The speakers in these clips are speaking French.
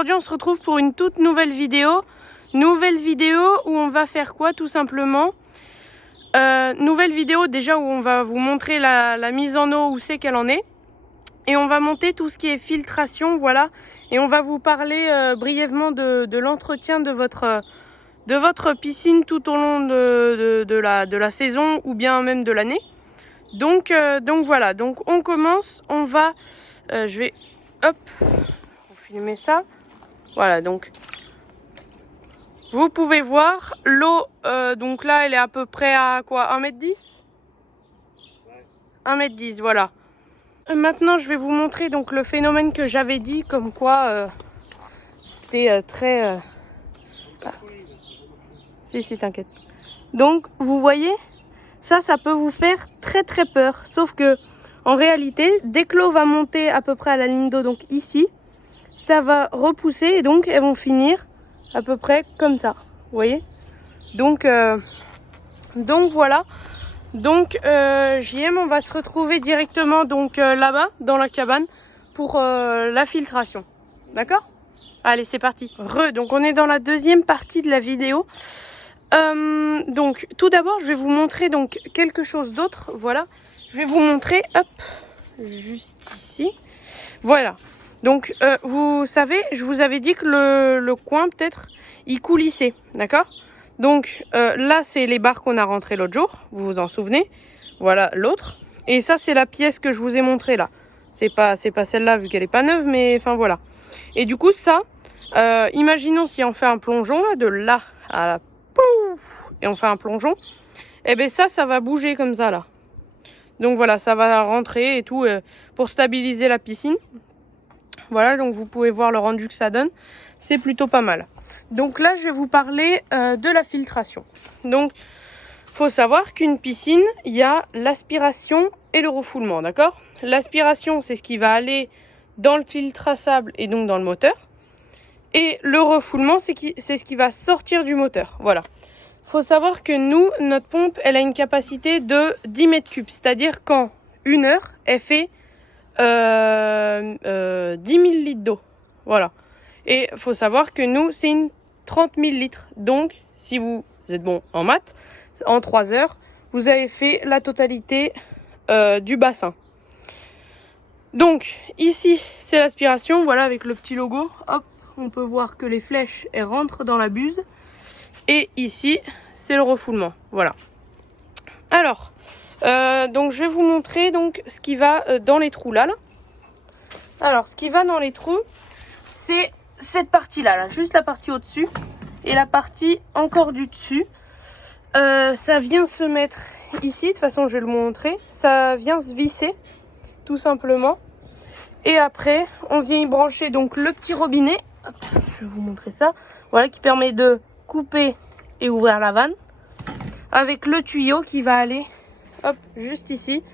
aujourd'hui on se retrouve pour une toute nouvelle vidéo. Nouvelle vidéo où on va faire quoi tout simplement? Nouvelle vidéo déjà où on va vous montrer la mise en eau, où c'est qu'elle en est. Et on va monter tout ce qui est filtration, voilà. Et on va vous parler brièvement de l'entretien de votre piscine tout au long de la saison ou bien même de l'année. Donc voilà, donc on commence, on va, je vais, hop, vous filmer ça. Voilà, donc vous pouvez voir l'eau, donc là elle est à peu près à quoi, 1,10 m? 1,10 m, voilà. Maintenant je vais vous montrer donc le phénomène que j'avais dit, comme quoi c'était très... Ah. Si, t'inquiète. Donc vous voyez, ça peut vous faire très peur. Sauf que en réalité, dès que l'eau va monter à peu près à la ligne d'eau, donc ici, ça va repousser et donc elles vont finir à peu près comme ça. Vous voyez? Donc voilà. Donc JM, on va se retrouver directement donc là-bas dans la cabane pour la filtration. D'accord? Allez, c'est parti. Donc on est dans la deuxième partie de la vidéo. Donc tout d'abord je vais vous montrer donc quelque chose d'autre. Voilà, je vais vous montrer, hop, juste ici. Voilà, donc vous savez, je vous avais dit que le coin peut-être il coulissait, d'accord? Donc là c'est les barres qu'on a rentrées l'autre jour, vous vous en souvenez? Voilà l'autre, et ça c'est la pièce que je vous ai montrée là. C'est pas celle-là vu qu'elle est pas neuve, mais enfin voilà. Et du coup ça, imaginons si on fait un plongeon là, de là à la et on fait un plongeon, et bien ça va bouger comme ça là. Donc voilà, ça va rentrer et tout pour stabiliser la piscine. Voilà, donc vous pouvez voir le rendu que ça donne. C'est plutôt pas mal. Donc là, je vais vous parler de la filtration. Donc, faut savoir qu'une piscine, il y a l'aspiration et le refoulement, d'accord? L'aspiration, c'est ce qui va aller dans le filtre à sable et donc dans le moteur. Et le refoulement, c'est ce qui va sortir du moteur. Voilà. Faut savoir que nous, notre pompe, elle a une capacité de 10 mètres cubes. C'est-à-dire qu'en 1 heure, elle fait 10 000 litres d'eau. Voilà. Et faut savoir que nous, c'est une 30 000 litres. Donc, si vous êtes bon en maths, en 3 heures, vous avez fait la totalité du bassin. Donc, ici, c'est l'aspiration. Voilà, avec le petit logo. Hop, on peut voir que les flèches, elles rentrent dans la buse. Et ici, c'est le refoulement. Voilà. Alors, donc je vais vous montrer donc ce qui va dans les trous là. Alors, ce qui va dans les trous, c'est cette partie-là, là, juste la partie au-dessus et la partie encore du dessus. Ça vient se mettre ici, de toute façon, je vais le montrer. Ça vient se visser, tout simplement. Et après, on vient y brancher donc le petit robinet. Hop, je vais vous montrer ça. Voilà, qui permet de couper et ouvrir la vanne, avec le tuyau qui va aller, hop, juste ici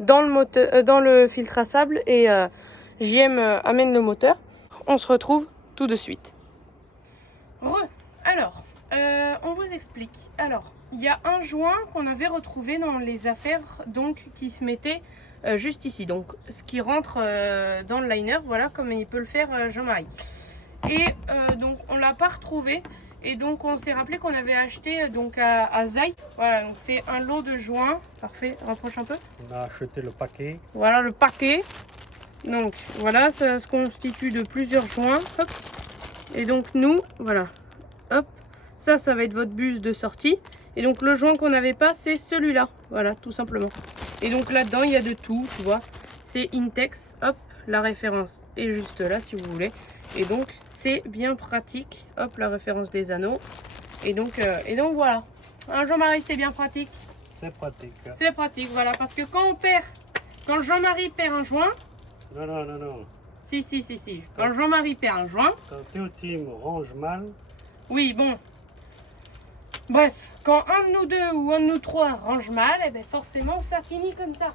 dans le moteur, dans le filtre à sable, et JM amène le moteur. On se retrouve tout de suite. Alors, on vous explique. Alors, il y a un joint qu'on avait retrouvé dans les affaires, donc qui se mettait juste ici, donc ce qui rentre dans le liner, voilà, comme il peut le faire Jean-Marie. Et donc on l'a pas retrouvé. Et donc on s'est rappelé qu'on avait acheté donc à Zai. Voilà, donc c'est un lot de joints. Parfait, rapproche un peu. On a acheté le paquet. Voilà le paquet. Donc voilà, ça se constitue de plusieurs joints. Hop. Et donc nous, voilà. Hop. Ça va être votre buse de sortie. Et donc le joint qu'on n'avait pas, c'est celui-là. Voilà, tout simplement. Et donc là-dedans, il y a de tout, tu vois. C'est Intex. Hop, la référence est juste là si vous voulez. Et donc c'est bien pratique. Hop, la référence des anneaux. Et donc voilà. Hein, Jean-Marie, c'est bien pratique. C'est pratique. C'est pratique, voilà. Parce que quand Jean-Marie perd un joint. Non. Si. Quand Jean-Marie perd un joint. Quand tout team range mal. Oui, bon. Bref, quand un de nous deux ou un de nous trois range mal, et bien forcément ça finit comme ça.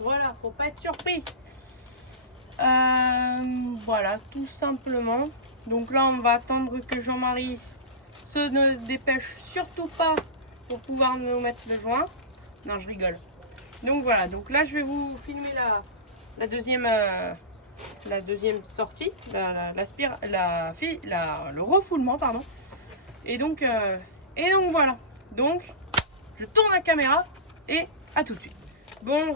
Voilà, faut pas être surpris. Voilà, tout simplement. Donc là, on va attendre que Jean-Marie ne dépêche surtout pas pour pouvoir nous mettre le joint. Non, je rigole. Donc voilà, donc là, je vais vous filmer la deuxième la deuxième sortie, le refoulement, pardon. Et donc voilà. Donc, je tourne la caméra et à tout de suite. Bon,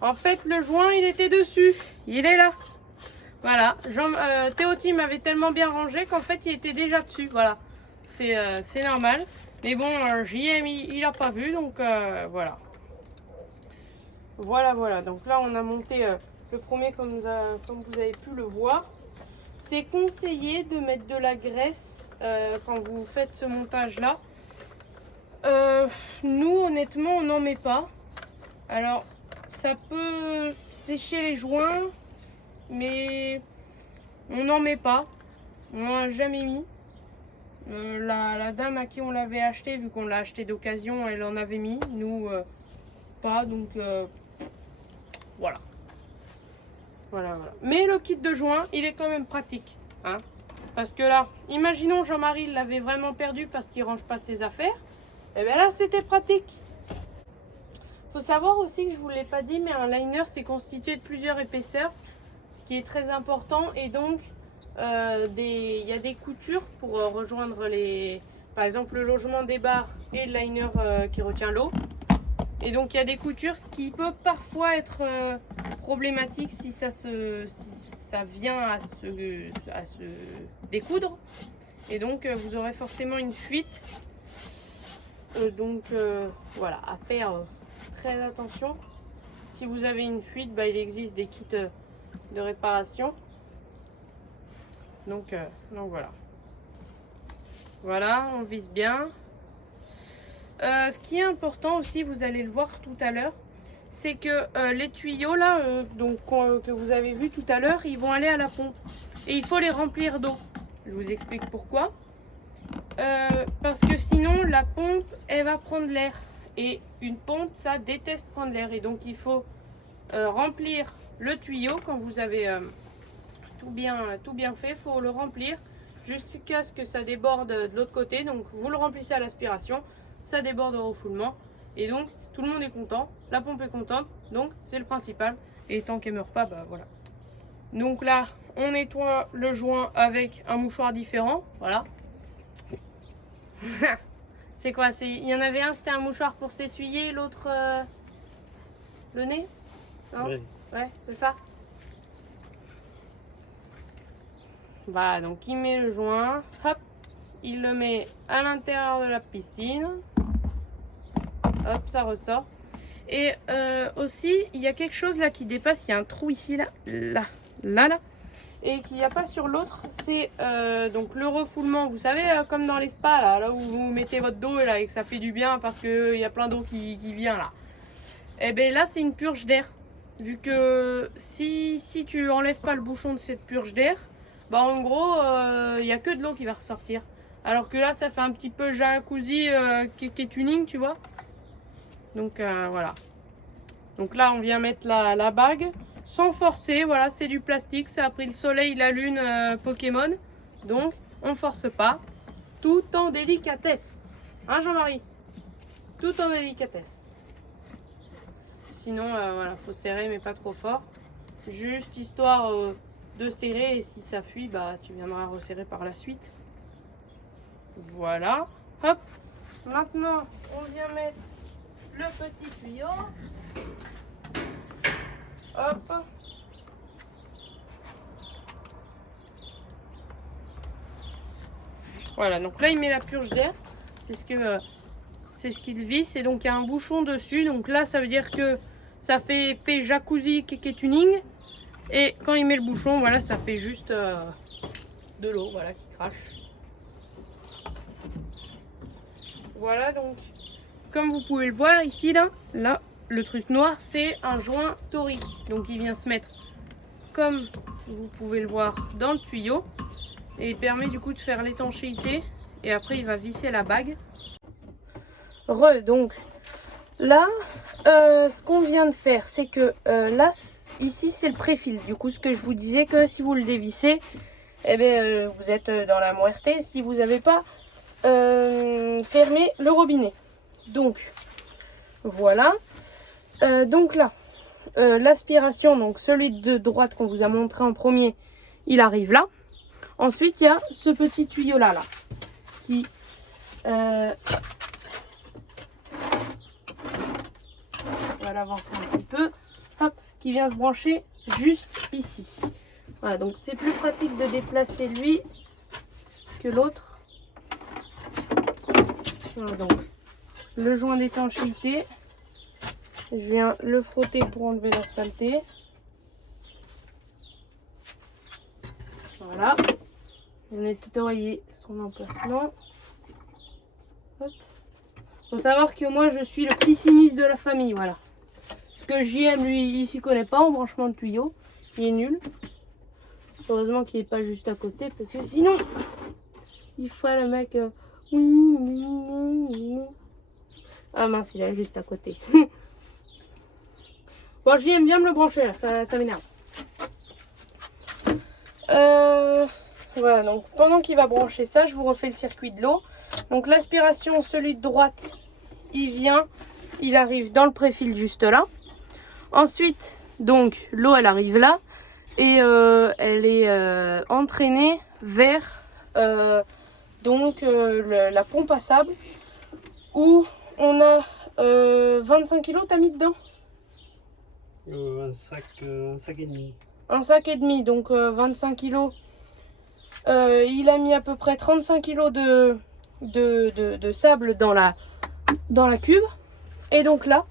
en fait, le joint, il était dessus. Il est là. Voilà. Théoti m'avait tellement bien rangé qu'en fait, il était déjà dessus. Voilà. C'est normal. Mais bon, JM, il n'a pas vu. Donc, voilà. Voilà. Donc là, on a monté le premier comme vous avez pu le voir. C'est conseillé de mettre de la graisse quand vous faites ce montage-là. Nous, honnêtement, on n'en met pas. Alors, ça peut sécher les joints, mais on n'en met pas. On n'en a jamais mis. La dame à qui on l'avait acheté, vu qu'on l'a acheté d'occasion, elle en avait mis. Nous, pas. Donc, voilà. Voilà. Mais le kit de joint, il est quand même pratique. Hein, parce que là, imaginons Jean-Marie l'avait vraiment perdu parce qu'il ne range pas ses affaires. Et bien là, c'était pratique. Faut savoir aussi que je ne vous l'ai pas dit, mais un liner, c'est constitué de plusieurs épaisseurs, ce qui est très important. Et donc, il y a des coutures pour rejoindre par exemple, le logement des barres et le liner qui retient l'eau. Et donc, il y a des coutures, ce qui peut parfois être problématique si ça vient à se découdre. Et donc, vous aurez forcément une fuite. Voilà, à faire très attention. Si vous avez une fuite, il existe des kits de réparation. Donc voilà. Voilà, on vise bien. Ce qui est important aussi, vous allez le voir tout à l'heure, c'est que les tuyaux là, que vous avez vu tout à l'heure, ils vont aller à la pompe. Et il faut les remplir d'eau. Je vous explique pourquoi. Parce que sinon la pompe elle va prendre l'air et une pompe ça déteste prendre l'air et donc il faut remplir le tuyau quand vous avez tout bien fait, il faut le remplir jusqu'à ce que ça déborde de l'autre côté. Donc vous le remplissez à l'aspiration, ça déborde au refoulement et donc tout le monde est content, la pompe est contente, donc c'est le principal. Et tant qu'elle ne meurt pas, voilà. Donc là on nettoie le joint avec un mouchoir différent, voilà. C'est quoi? Il y en avait un, c'était un mouchoir pour s'essuyer, l'autre le nez? Non? Oui. Ouais, c'est ça. Voilà, donc il met le joint, hop, il le met à l'intérieur de la piscine. Hop, ça ressort. Et aussi, il y a quelque chose là qui dépasse, il y a un trou ici, là. Et qu'il n'y a pas sur l'autre, c'est donc le refoulement, vous savez, comme dans les spas, là où vous mettez votre dos là, et que ça fait du bien parce qu'il y a plein d'eau qui vient là. Et bien là, c'est une purge d'air. Vu que si tu enlèves pas le bouchon de cette purge d'air, en gros, il n'y a que de l'eau qui va ressortir. Alors que là, ça fait un petit peu jacuzzi qui est tuning, tu vois. Donc voilà. Donc là, on vient mettre la bague. Sans forcer, voilà, c'est du plastique, ça a pris le soleil, la lune, Pokémon. Donc, on force pas, tout en délicatesse. Hein, Jean-Marie? Tout en délicatesse. Sinon, voilà, faut serrer, mais pas trop fort. Juste histoire de serrer, et si ça fuit, tu viendras resserrer par la suite. Voilà. Hop. Maintenant, on vient mettre le petit tuyau. Hop. Voilà, donc là il met la purge d'air. C'est ce qu'il visse. Et donc il y a un bouchon dessus. Donc là ça veut dire que ça fait jacuzzi kéké tuning. Et quand il met le bouchon, voilà, ça fait juste de l'eau, voilà, qui crache. Voilà, donc comme vous pouvez le voir ici, là, le truc noir, c'est un joint torique. Donc il vient se mettre comme vous pouvez le voir dans le tuyau. Et il permet du coup de faire l'étanchéité. Et après il va visser la bague. Donc là, ce qu'on vient de faire, c'est que là, ici c'est le préfil. Du coup, ce que je vous disais, que si vous le dévissez, eh bien, vous êtes dans la muerte si vous n'avez pas fermé le robinet. Donc voilà. Donc là, l'aspiration, donc celui de droite qu'on vous a montré en premier, il arrive là. Ensuite, il y a ce petit tuyau là, qui on va l'avancer un petit peu, hop, qui vient se brancher juste ici. Voilà, donc c'est plus pratique de déplacer lui que l'autre. Voilà, donc le joint d'étanchéité, je viens le frotter pour enlever la saleté. Voilà, je viens nettoyer son emplacement. Hop. Faut savoir que moi je suis le pisciniste de la famille, voilà. Parce que JM lui il s'y connaît pas en branchement de tuyau, il est nul. Heureusement qu'il n'est pas juste à côté parce que sinon il ferait le mec oui. Ah mince, il est juste à côté. Bon, JM viens me le brancher là, ça m'énerve. Voilà, donc pendant qu'il va brancher ça, je vous refais le circuit de l'eau. Donc l'aspiration, celui de droite, il arrive dans le préfil juste là. Ensuite, donc l'eau elle arrive là et elle est entraînée vers la pompe à sable où on a 25 kg, t'as mis dedans un sac et demi. Un sac et demi, donc 25 kg. Il a mis à peu près 35 kg de sable dans la cuve. Et donc là,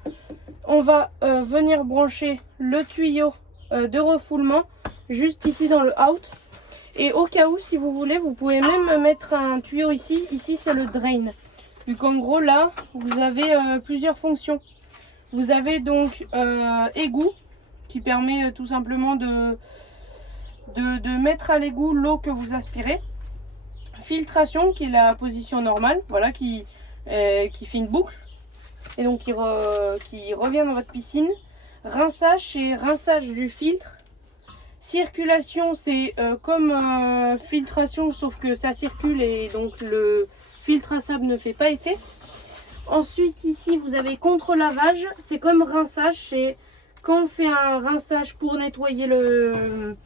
on va venir brancher le tuyau de refoulement juste ici dans le out. Et au cas où, si vous voulez, vous pouvez même mettre un tuyau ici. Ici, c'est le drain. Vu qu'en gros, là, vous avez plusieurs fonctions. Vous avez donc égout qui permet tout simplement de mettre à l'égout l'eau que vous aspirez. Filtration qui est la position normale, voilà, qui fait une boucle et donc qui revient dans votre piscine. Rinçage, c'est rinçage du filtre. Circulation, c'est comme filtration sauf que ça circule et donc le filtre à sable ne fait pas effet. Ensuite ici vous avez contre-lavage, c'est comme rinçage, c'est quand on fait un rinçage pour nettoyer le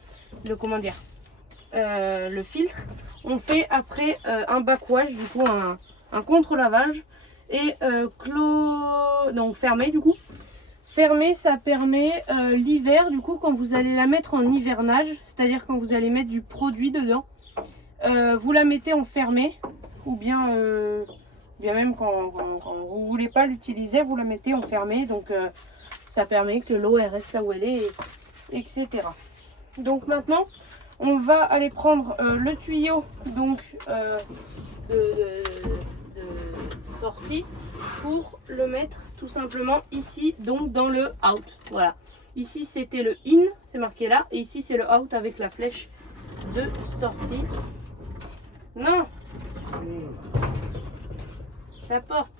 filtre, on fait après un backwash, du coup un contre-lavage et fermé du coup. Fermé, ça permet l'hiver, du coup quand vous allez la mettre en hivernage, c'est-à-dire quand vous allez mettre du produit dedans, vous la mettez en fermé ou bien même quand vous voulez pas l'utiliser, vous la mettez en fermé, donc ça permet que l'eau elle reste là où elle est, etc. Donc maintenant on va aller prendre le tuyau donc de sortie pour le mettre tout simplement ici, donc dans le out. Voilà, ici c'était le in, c'est marqué là, et ici c'est le out avec la flèche de sortie. Non, la porte.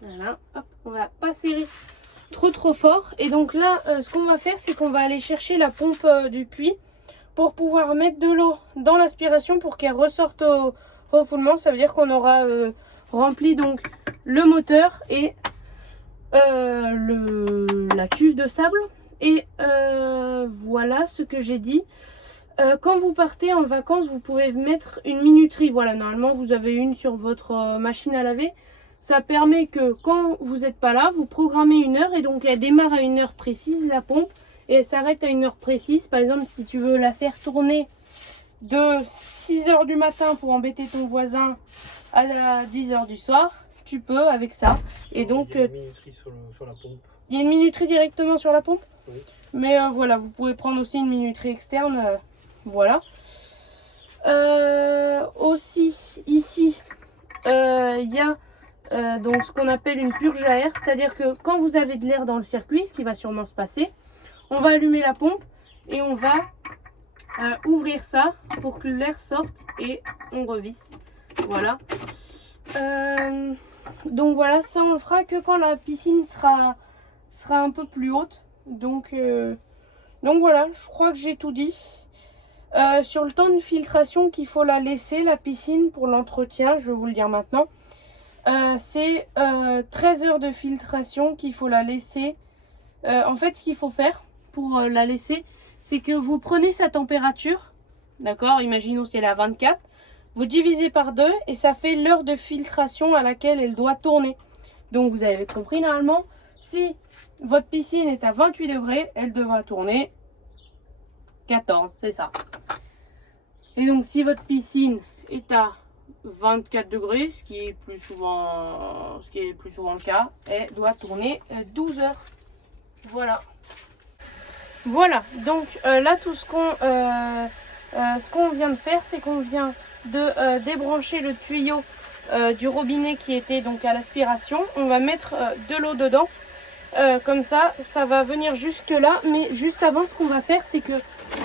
Voilà, hop, on va pas serrer trop fort. Et donc là, ce qu'on va faire, c'est qu'on va aller chercher la pompe du puits pour pouvoir mettre de l'eau dans l'aspiration pour qu'elle ressorte au refoulement. Ça veut dire qu'on aura rempli donc le moteur et la cuve de sable. Et voilà ce que j'ai dit. Quand vous partez en vacances, vous pouvez mettre une minuterie. Voilà, normalement vous avez une sur votre machine à laver. Ça permet que quand vous n'êtes pas là, vous programmez une heure et donc elle démarre à une heure précise la pompe et elle s'arrête à une heure précise. Par exemple, si tu veux la faire tourner de 6 h du matin pour embêter ton voisin à 10 h du soir, tu peux avec ça. Et donc, il y a une minuterie sur la pompe. Il y a une minuterie directement sur la pompe. Oui. Mais voilà, vous pouvez prendre aussi une minuterie externe. Voilà. Aussi, ici, il y a donc ce qu'on appelle une purge à air, c'est-à-dire que quand vous avez de l'air dans le circuit, ce qui va sûrement se passer, on va allumer la pompe et on va ouvrir ça pour que l'air sorte et on revisse. Voilà. Donc voilà, ça on le fera que quand la piscine sera un peu plus haute. Donc voilà, je crois que j'ai tout dit. Sur le temps de filtration qu'il faut la laisser, la piscine, pour l'entretien, je vais vous le dire maintenant. C'est 13 heures de filtration qu'il faut la laisser. En fait, ce qu'il faut faire pour la laisser, c'est que vous prenez sa température, d'accord, imaginons si elle est à 24, vous divisez par 2 et ça fait l'heure de filtration à laquelle elle doit tourner. Donc vous avez compris, normalement, si votre piscine est à 28 degrés, elle devra tourner 14, c'est ça. Et donc si votre piscine est à 24 degrés, ce qui est plus souvent le cas, elle doit tourner 12 heures. Voilà. Voilà, donc là tout ce qu'on vient de faire, c'est qu'on vient de débrancher le tuyau du robinet qui était donc à l'aspiration. On va mettre de l'eau dedans. Comme ça va venir jusque là. Mais juste avant, ce qu'on va faire, c'est que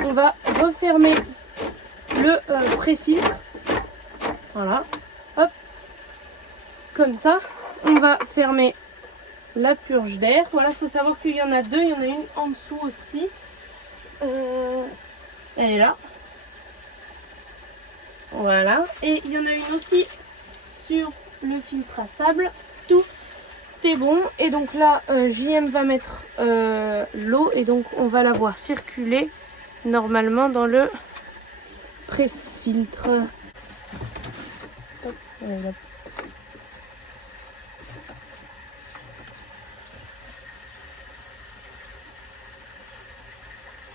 on va refermer le pré-filtre. Voilà. Hop. Comme ça, on va fermer la purge d'air. Voilà, il faut savoir qu'il y en a deux. Il y en a une en dessous aussi. Elle est là. Voilà. Et il y en a une aussi sur le filtre à sable. Tout est bon. Et donc là, JM va mettre l'eau. Et donc, on va la voir circuler normalement dans le pré-filtre. Hop, voilà.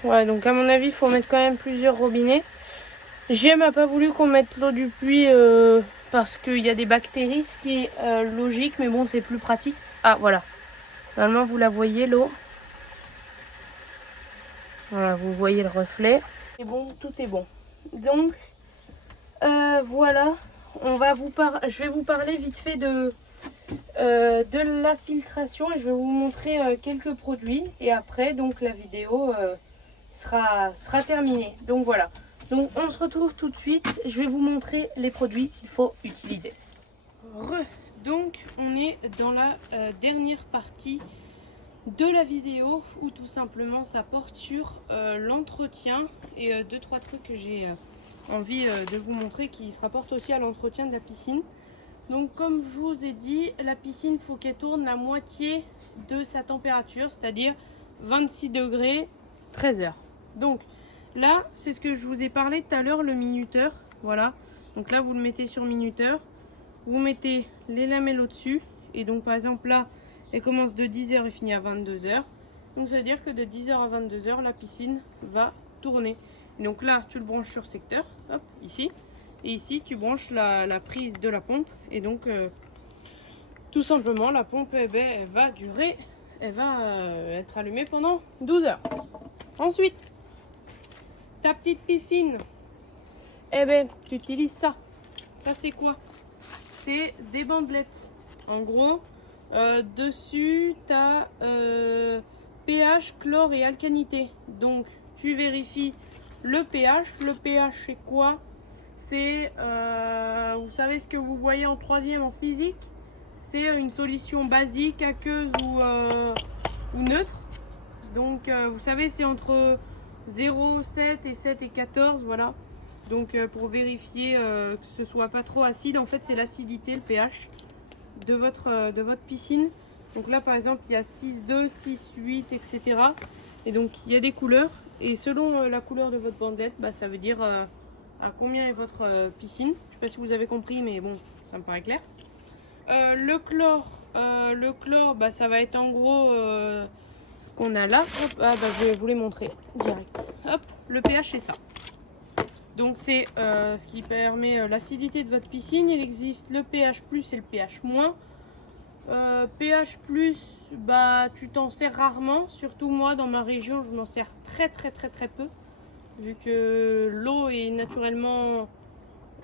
Ouais, donc à mon avis, il faut mettre quand même plusieurs robinets. JM n'a pas voulu qu'on mette l'eau du puits parce qu'il y a des bactéries, ce qui est logique, mais bon, c'est plus pratique. Ah, voilà. Normalement, vous la voyez, l'eau. Voilà, vous voyez le reflet. C'est bon, tout est bon. Donc, voilà. Je vais vous parler vite fait de la filtration et je vais vous montrer quelques produits. Et après, donc, la vidéo sera terminée. Donc, voilà. Donc on se retrouve tout de suite, je vais vous montrer les produits qu'il faut utiliser. Donc on est dans la dernière partie de la vidéo où tout simplement ça porte sur l'entretien et 2-3 trucs que j'ai envie de vous montrer qui se rapportent aussi à l'entretien de la piscine. Donc comme je vous ai dit, la piscine, il faut qu'elle tourne la moitié de sa température, c'est-à-dire 26 degrés, 13 heures. Donc là, c'est ce que je vous ai parlé tout à l'heure, le minuteur. Voilà. Donc là, vous le mettez sur minuteur. Vous mettez les lamelles au-dessus. Et donc, par exemple, là, elle commence de 10h et finit à 22h. Donc, ça veut dire que de 10h à 22h, la piscine va tourner. Et donc là, tu le branches sur secteur. Hop, ici. Et ici, tu branches la prise de la pompe. Et donc, tout simplement, la pompe, elle va durer. Elle va être allumée pendant 12 heures. Ensuite, ta petite piscine, eh ben, tu utilises ça. Ça, c'est quoi? C'est des bandelettes. En gros, dessus, tu as pH, chlore et alcalinité. Donc, tu vérifies le pH. Le pH, c'est quoi? C'est, vous savez ce que vous voyez en troisième en physique? C'est une solution basique, aqueuse ou neutre. Donc, vous savez, c'est entre 0, 7 et 7 et 14, voilà. Donc pour vérifier que ce soit pas trop acide, en fait c'est l'acidité, le pH de votre piscine. Donc là par exemple il y a 6,2, 6,8, etc. Et donc il y a des couleurs. Et selon la couleur de votre bandelette, bah, ça veut dire à combien est votre piscine. Je sais pas si vous avez compris, mais bon, ça me paraît clair. Le chlore, bah, ça va être en gros ce qu'on a là. Hop, ah, bah, je vais vous les montrer direct. Hop, le pH c'est ça. Donc c'est ce qui permet l'acidité de votre piscine. Il existe le pH+ et le pH-. pH+, bah, tu t'en sers rarement. Surtout moi, dans ma région, je m'en sers très peu. Vu que l'eau est naturellement...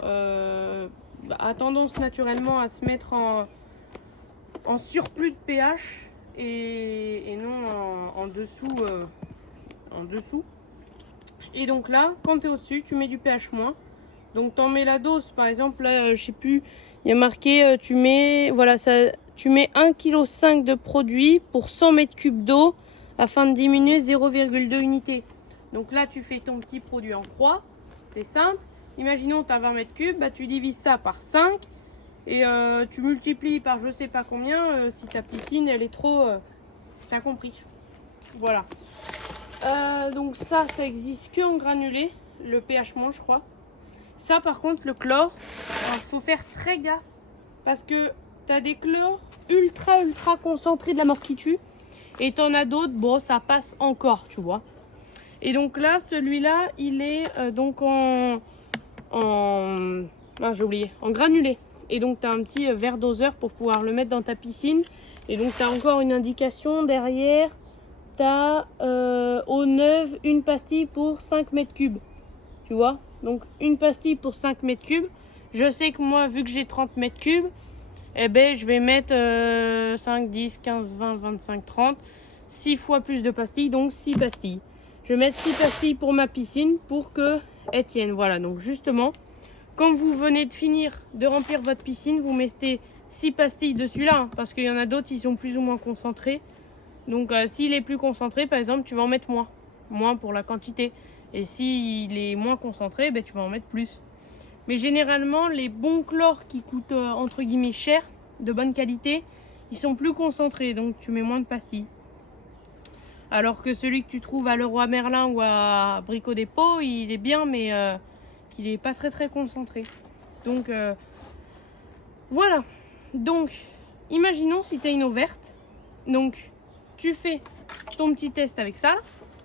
a tendance naturellement à se mettre en surplus de pH et non en dessous. Et donc là, quand tu es au-dessus, tu mets du pH-. Donc tu en mets la dose. Par exemple, là, je sais plus, il y a marqué, tu mets 1,5 kg de produit pour 100 m3 d'eau afin de diminuer 0,2 unités. Donc là, tu fais ton petit produit en croix. C'est simple. Imaginons tu as 20 mètres cubes, bah, tu divises ça par 5 et tu multiplies par je sais pas combien si ta piscine elle est trop... t'as compris. Voilà. Donc ça existe que en granulé, le pH-, je crois. Ça par contre, le chlore, faut faire très gaffe parce que tu as des chlores ultra concentrés de la mort qui tue et tu en as d'autres, bon ça passe encore, tu vois. Et donc là, celui-là, il est donc j'ai oublié, en granulé. Et donc tu as un petit verre doseur pour pouvoir le mettre dans ta piscine. Et donc tu as encore une indication derrière. Tu as au neuf une pastille pour 5 mètres cubes. Tu vois? Donc une pastille pour 5 mètres cubes. Je sais que moi, vu que j'ai 30 mètres cubes, eh ben, je vais mettre 5, 10, 15, 20, 25, 30. 6 fois plus de pastilles, donc 6 pastilles. Je vais mettre 6 pastilles pour ma piscine pour qu'elle tienne. Voilà, donc justement, quand vous venez de finir de remplir votre piscine, vous mettez 6 pastilles dessus là, hein, parce qu'il y en a d'autres, ils sont plus ou moins concentrés. Donc s'il est plus concentré, par exemple, tu vas en mettre moins pour la quantité. Et s'il est moins concentré, ben, tu vas en mettre plus. Mais généralement, les bons chlores qui coûtent entre guillemets cher, de bonne qualité, ils sont plus concentrés, donc tu mets moins de pastilles. Alors que celui que tu trouves à Leroy Merlin ou à Brico Dépôt, il est bien, mais il n'est pas très concentré. Donc voilà. Donc, imaginons si tu as une eau verte. Donc, tu fais ton petit test avec ça.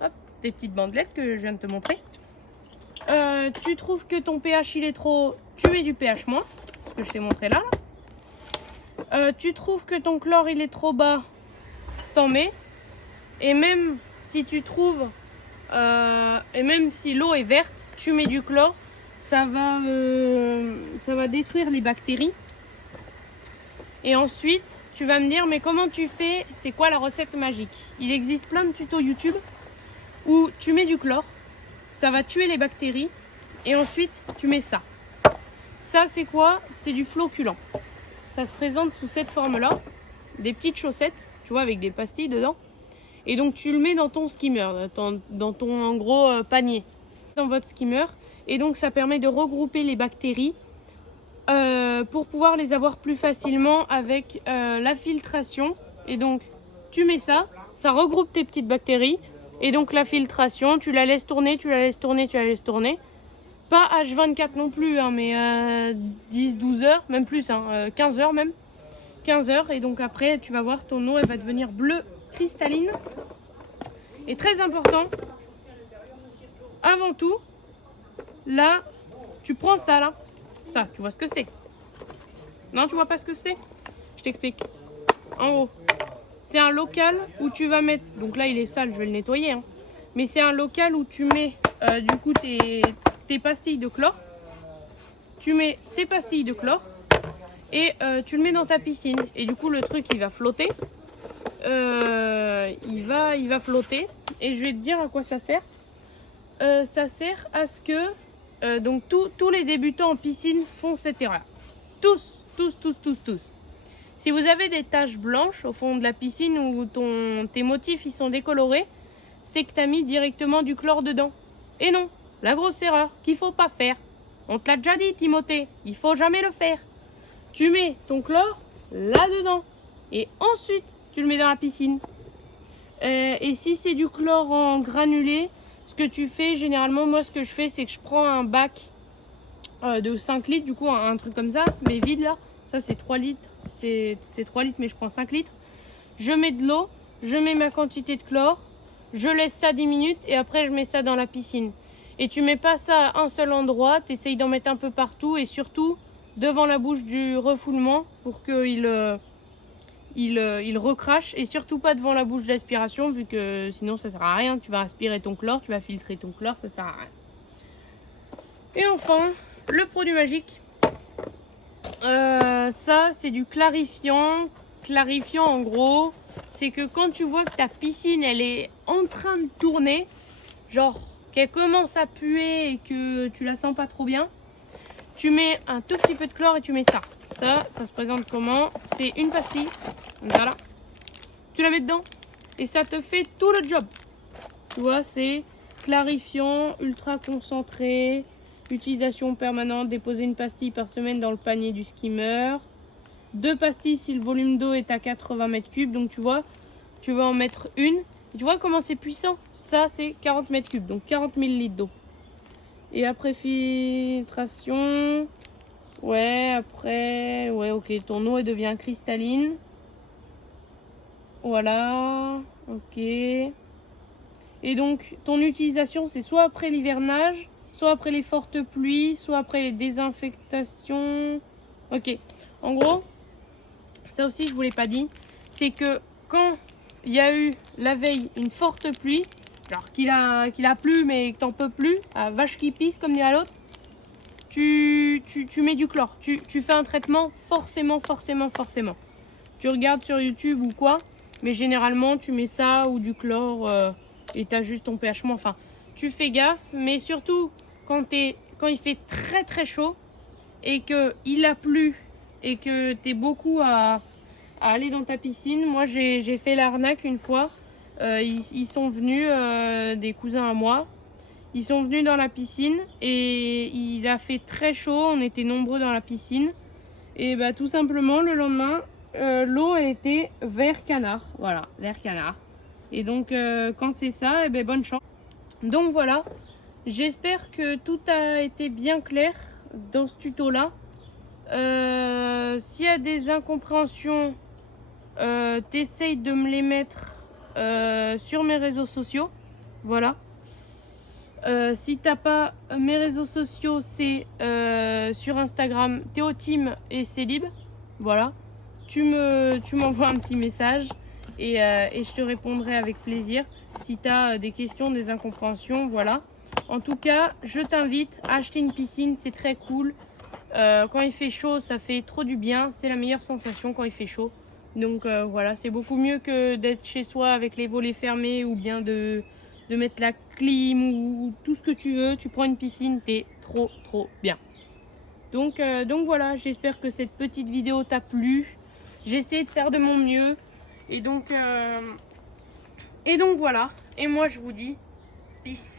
Hop, tes petites bandelettes que je viens de te montrer. Tu trouves que ton pH il est trop, tu mets du pH-, ce que je t'ai montré là. Tu trouves que ton chlore il est trop bas, t'en mets. Et même si tu trouves, et même si l'eau est verte, tu mets du chlore, ça va détruire les bactéries. Et ensuite, tu vas me dire, mais comment tu fais, c'est quoi la recette magique? Il existe plein de tutos YouTube où tu mets du chlore, ça va tuer les bactéries, et ensuite tu mets ça. Ça c'est quoi? C'est du floculant. Ça se présente sous cette forme-là, des petites chaussettes, tu vois, avec des pastilles dedans. Et donc tu le mets dans ton skimmer, dans ton en gros panier, dans votre skimmer. Et donc ça permet de regrouper les bactéries pour pouvoir les avoir plus facilement avec la filtration. Et donc tu mets ça, ça regroupe tes petites bactéries. Et donc la filtration, tu la laisses tourner, tu la laisses tourner, tu la laisses tourner. Pas H24 non plus, hein, mais 10-12 heures, même plus, hein, 15 heures même. 15 heures, et donc après tu vas voir ton eau, elle va devenir bleue cristalline. Et très important, avant tout, là, tu prends ça là. Ça, tu vois ce que c'est? Non, tu vois pas ce que c'est? Je t'explique. En haut, c'est un local où tu vas mettre, donc là il est sale, je vais le nettoyer, hein. Mais c'est un local où tu mets du coup tes pastilles de chlore. Tu mets tes pastilles de chlore et tu le mets dans ta piscine. Et du coup le truc il va flotter. Il va flotter. Et je vais te dire à quoi ça sert. Ça sert à ce que donc tous les débutants en piscine font cette erreur. Tous. Si vous avez des taches blanches au fond de la piscine où tes motifs ils sont décolorés, c'est que tu as mis directement du chlore dedans. Et non, la grosse erreur qu'il ne faut pas faire. On te l'a déjà dit, Timothée, il faut jamais le faire. Tu mets ton chlore là-dedans et ensuite tu le mets dans la piscine. Et si c'est du chlore en granulé, ce que tu fais généralement, moi ce que je fais, c'est que je prends un bac de 5 litres, du coup un truc comme ça, mais vide là. Ça c'est 3 litres, c'est 3 litres, mais je prends 5 litres. Je mets de l'eau, je mets ma quantité de chlore, je laisse ça 10 minutes et après je mets ça dans la piscine. Et tu mets pas ça à un seul endroit, tu essayes d'en mettre un peu partout et surtout devant la bouche du refoulement pour qu'il il recrache, et surtout pas devant la bouche d'aspiration vu que sinon ça sert à rien. Tu vas aspirer ton chlore, tu vas filtrer ton chlore, ça sert à rien. Et enfin, le produit magique. Ça c'est du clarifiant. Clarifiant en gros, c'est que quand tu vois que ta piscine elle est en train de tourner, genre qu'elle commence à puer et que tu la sens pas trop bien, tu mets un tout petit peu de chlore et tu mets ça. Ça se présente comment? C'est une pastille, voilà. Tu la mets dedans et ça te fait tout le job. Tu vois, c'est clarifiant, ultra concentré. Utilisation permanente, déposer une pastille par semaine dans le panier du skimmer. 2 pastilles si le volume d'eau est à 80 mètres cubes. Donc tu vois, tu vas en mettre une. Tu vois comment c'est puissant? Ça c'est 40 mètres cubes, donc 40 millilitres d'eau. Et après filtration, ouais, ok, ton eau elle devient cristalline. Voilà, ok. Et donc ton utilisation c'est soit après l'hivernage, soit après les fortes pluies, soit après les désinfectations. Ok, en gros, ça aussi je vous l'ai pas dit, c'est que quand il y a eu la veille une forte pluie, alors qu'il a plu mais que t'en peux plus, à vache qui pisse comme dirait l'autre, tu mets du chlore, tu fais un traitement forcément. Tu regardes sur YouTube ou quoi, mais généralement tu mets ça ou du chlore et t'as juste ton pH moins. Enfin, tu fais gaffe, mais surtout quand il fait très chaud et que il a plu et que t'es beaucoup à aller dans ta piscine. Moi j'ai fait l'arnaque une fois. Ils sont venus, des cousins à moi. Ils sont venus dans la piscine et il a fait très chaud. On était nombreux dans la piscine. Et bah tout simplement le lendemain, l'eau elle était vert canard. Voilà, vert canard. Et donc quand c'est ça, et ben bonne chance. Donc voilà, j'espère que tout a été bien clair dans ce tuto là. S'il y a des incompréhensions, t'essayes de me les mettre sur mes réseaux sociaux. Voilà. Si t'as pas mes réseaux sociaux, c'est sur Instagram Théotim et Célib. Voilà. Tu m'envoies un petit message et je te répondrai avec plaisir si tu as des questions, des incompréhensions. Voilà. En tout cas, je t'invite à acheter une piscine, c'est très cool. Quand il fait chaud, ça fait trop du bien. C'est la meilleure sensation quand il fait chaud. Donc voilà, c'est beaucoup mieux que d'être chez soi avec les volets fermés ou bien de mettre la clim ou tout ce que tu veux. Tu prends une piscine, t'es trop bien. Donc voilà, j'espère que cette petite vidéo t'a plu. J'ai essayé de faire de mon mieux. Et donc voilà. Et moi je vous dis peace.